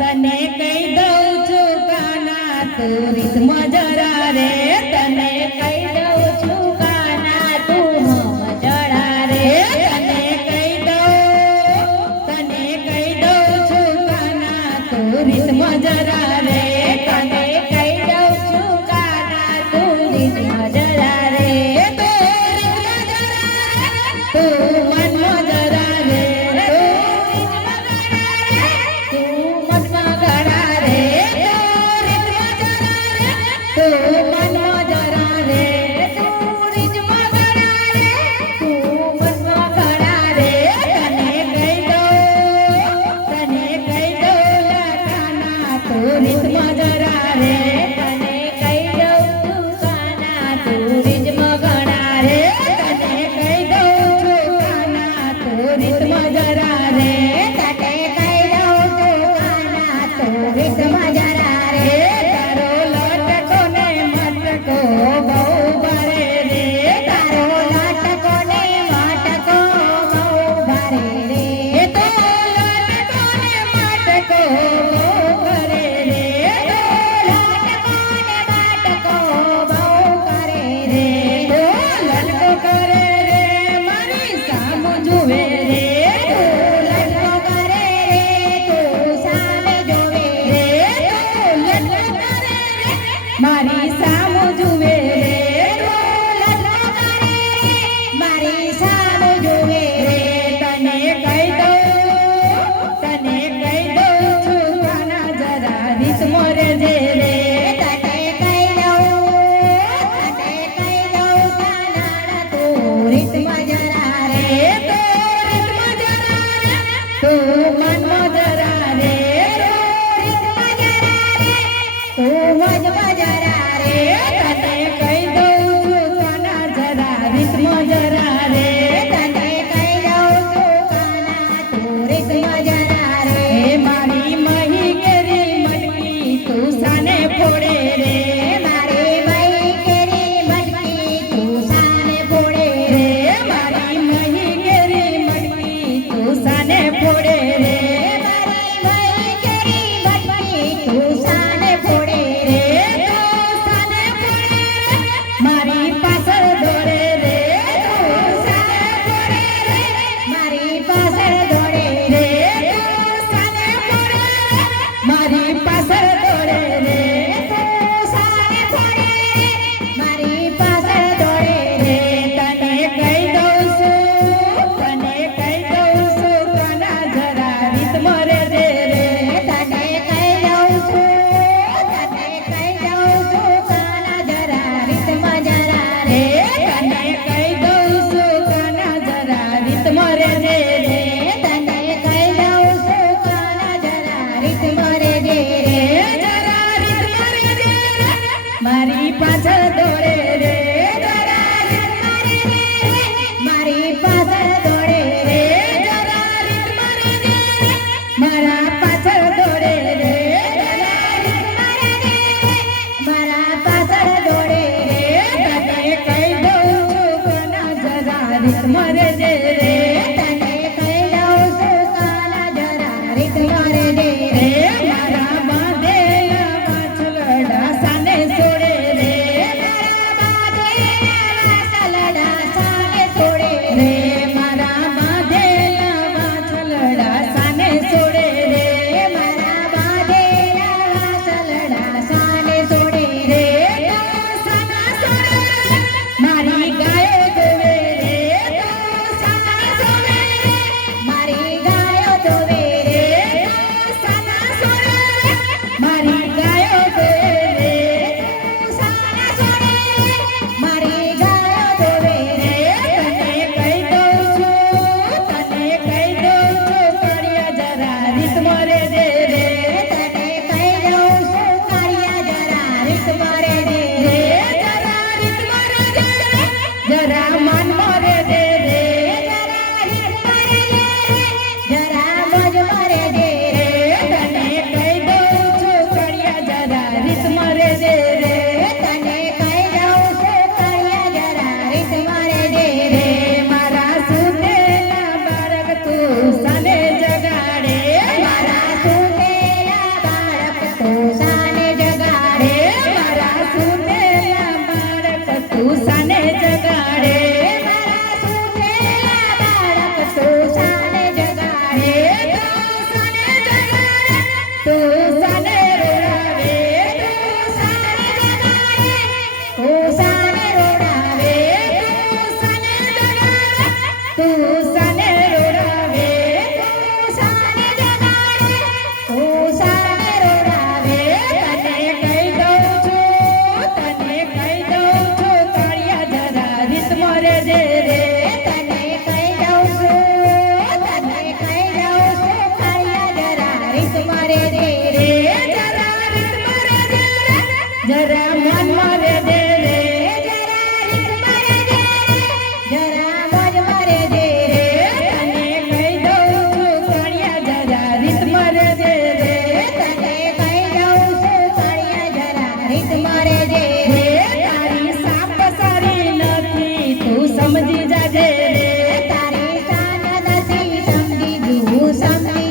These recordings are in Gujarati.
તને કહી દઉં છું કાના તું રીતમાં જરા રે તને કહી દઉં છું કાના તું જરા રે તને કહી દઉં છું કાના તું રીતમાં જરા રે તને કહી દઉં છું કાના તું રીતમાં જરા રે તું મનમાં જરા રે મારી સામો જુએ મારી સામો જુએ તને કહી દઉં છું કાના જરા રીત મોરે જે રે તને કહી દઉં કાના તું રીતમાં જરા રે તું મનમાં જરા રે તું મજમાં જરા રે તને કહી દઉં છું કાના જરા રીતમાં જરા રે તને કહી દઉં છું કાના તું રીતમાં જરા રે મારી મહી કેરી મટકી તું સાને ફોડે રે મારી મહી કેરી મટકી તું સાને ફોડે રે મારી મહી કેરી મટકી તું સાને ફોડે રે મારી મહી કેરી મટકી તું સાને ફોડે રે મારી પાછળ દોડે રે મારી પાછળ દોડે રે મારી પાછળ દોડે રે મારી પાછળ દોડે રે તને કહી દઉં છું કાના જરા રીત મરે જે રે તને કહી દઉં છું કાના જરા રીતમાં જરા રે તને કહી દઉં છું કાના જરા રીત મરે જે રે તને કહી દઉં છું કાના જરા રીત મરે જે રે જરા રીત મરે જે મારી પાછળ દોડે રે જરા રીત મરે જે મારી પાછળ દોડે રે જરા રીત મરે જે મારા પાછળ દોડે રે જરા રીત મરે જે મારા પાછળ દોડે રે તને કહી દઉં છું કાના જરા રીત મરે જે રે તને કહી દઉં છું કાના જરા રીત મરે જે રે મારા બાંધેલા વાછલડા સાને છોડે રે તું સાને રોડાવે તું સાને રોડાવે તું સાને રોડાવે તું સાને રોડાવે તને કહી દઉં છું કાળિયા જરા રીતમાં રહેજે રે તને કહી દઉં છું કાળિયા જરા રીતમાં રહેજે રે જરા રીતમાં રહેજે રે જરા મનમાં રહેજે રે જરા રીતમાં રહેજે જરા મનમાં રહેજે રે તને કહી દઉં છું કાળિયા જરા રીતમાં રહેજે રે તને કહી દઉં છું કાળિયા જરા રીતમાં રહેજે રે તારી સાપ સારી નથી તું સમજી જાજે રે તારી સાન નથી સમજી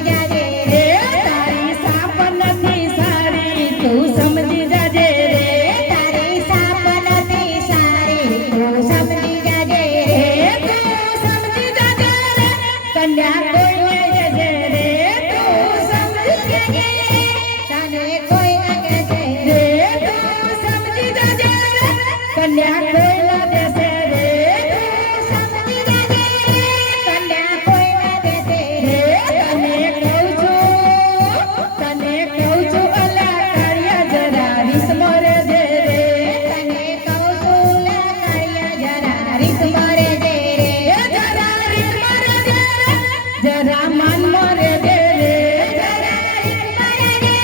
જાજે રે તારી સાપ નથી સારી તું સમજી જાજે રે તારી સાપ નથી સારી તું સમજી જાજે રે તું સમજી જાજે રે કન્યા કોઈને જજે રે તું સમજી જાજે રે તને કોઈ ના કહેજે રે તું સમજી જાજે રે કન્યા કોઈ ના દેશે રે તું સમજી જાજે રે કન્યા કોઈ ના દેશે રે તને કહું છું અલા કાળિયા જરા રીતમાં રહેજે રે તને કહું છું અલા કાળિયા જરા રીતમાં રહેજે રે જરા રીતમાં રહેજે રે જરા માનમાં રહેજે રે જરા રીતમાં રહેજે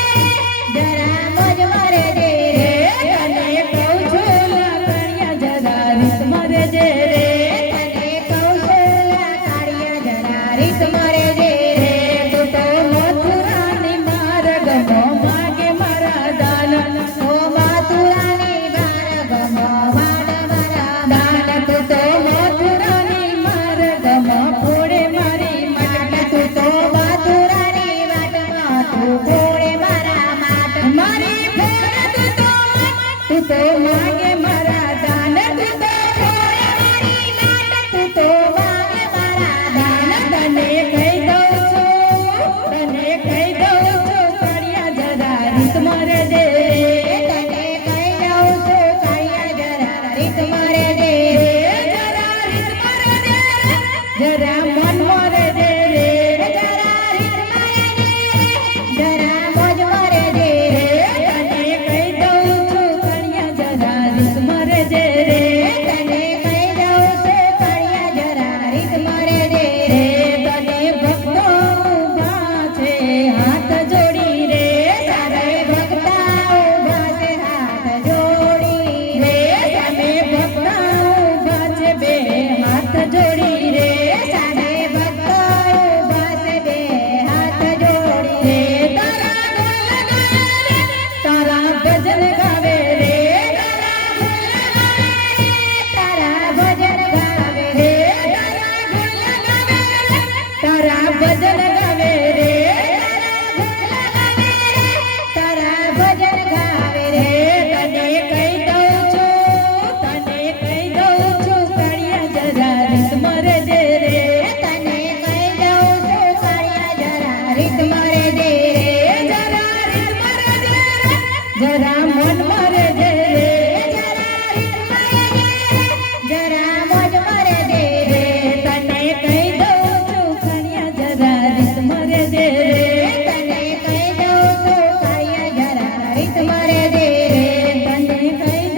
જરા મોજમાં રહેજે રે તને કહું છું અલા કાળિયા જરા રીતમાં રહેજે રે તને કહું છું અલા કાળિયા જરા રીતમાં રહેજે રે તું તો મથુરાની માર્ગમાં માગે મારા દાન ઓ મથુરાની માર્ગમાં માગે મારા દાન તું તો મથુરાની માર્ગમાં ફોડે મારી માટ તું તો મથુરાની વાટમાં તું ફોડે મારા માટ મારી ફોડ તું તો